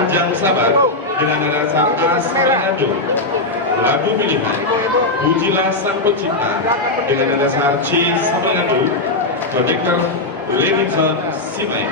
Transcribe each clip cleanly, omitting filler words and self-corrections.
Panjang Sabar dengan nada As Mengadu. Lagu pilihan Pujilah Sang Pencipta dengan nada C Samengadu. Projektor Levinson Simai.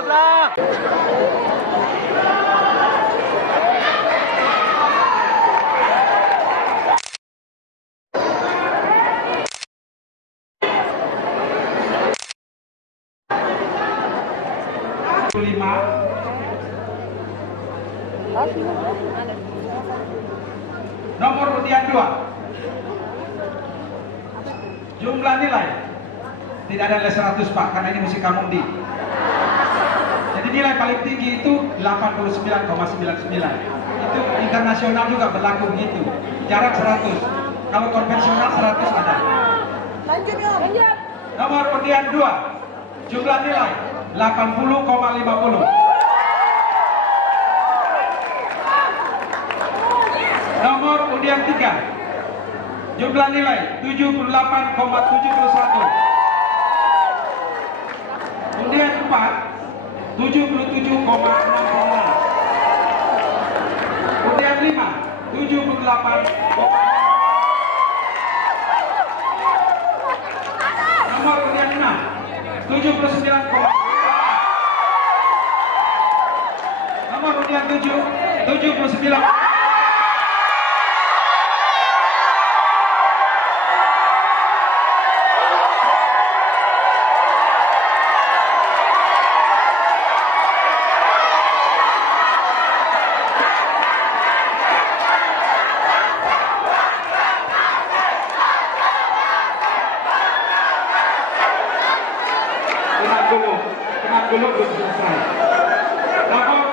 lah. Nomor undian 2. Jumlah nilai tidak ada nilai 100 Pak, karena ini musik kamundi. Jadi nilai paling tinggi itu 89,99. Itu internasional juga berlaku begitu. Jarak 100. Kalau konvensional 100 ada. Lanjut Om. Nomor undian 2. Jumlah nilai 80,50. Nomor undian 3. Jumlah nilai 78,71. Undian 4. 77,60. Undian 5. 78. Nomor undian 6. 79. Nomor undian 7. 79. Tenang dulu belum selesai. Nomor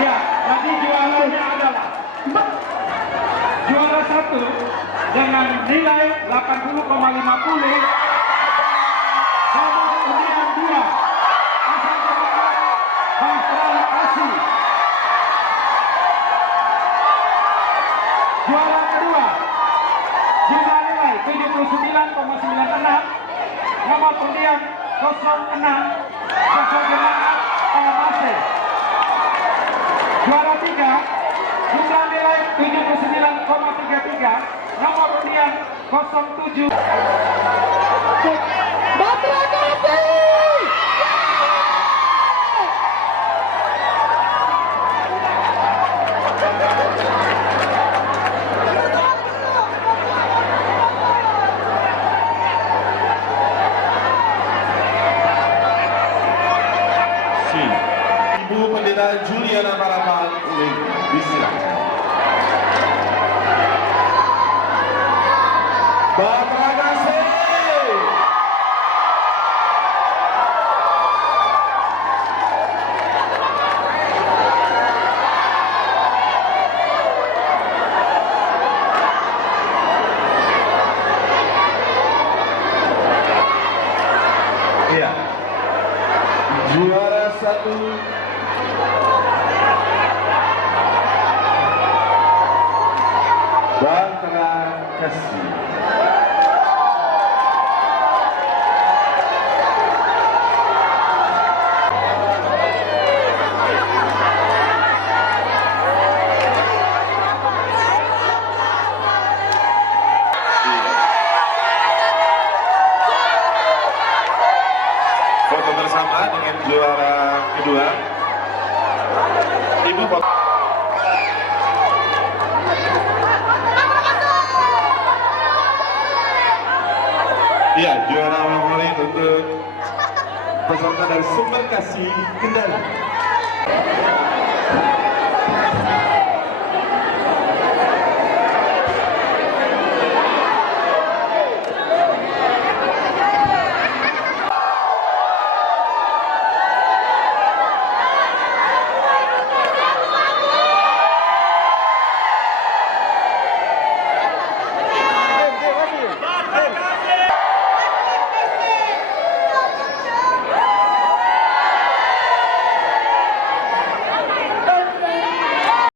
ya, nanti juaranya adalah juara 1 dengan nilai 80,50. Nomor undian 2 Bahtera Kasih. Juara kedua jumlah nilai 79,96. Nomor undian 06 Juara 3 jumlah nilai 79,33. Nomor undian 07 Bahtera Kasih. Ibu Pendeta Juliana Balapan disilakan. Bahtera Kasih. Iya. Juara 1 Bahtera Kasih. Foto bersama dengan juara kedua. Ibu foto. Iya, juara favorit untuk peserta dari Sumber Kasih Kendari.